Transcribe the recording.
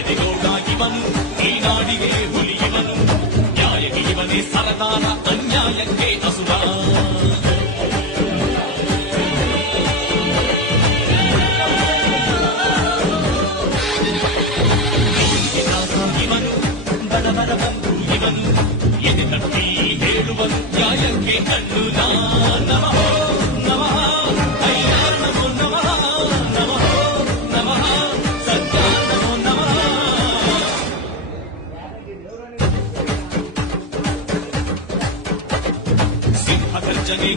ಬೆದೆಗೋಡ ಇವನು ಈ ನಾಡಿಗೆ ಹುಲಿ ಇವನು ನ್ಯಾಯಕ್ಕೆ ಇವನೇ ಸರದಾರ ಅನ್ಯಾಯಕ್ಕೆ ಅಸುರ ಇವನು ಬಡವರ ಬಂಧು ಇವನು ಎದೆ ತಟ್ಟಿ ಹೇಳುವನು ನ್ಯಾಯಕ್ಕೆ ಕಣ್ಣು ನಮಃ ನಮಃ ಅಯ್ಯ ನಮೋ ನಮಃ ನಮಃ ನಮಃ ಸತ್ಯ ನಮೋ ನಮಃ ಸಿಂಹ ಗರ್ಜನೆ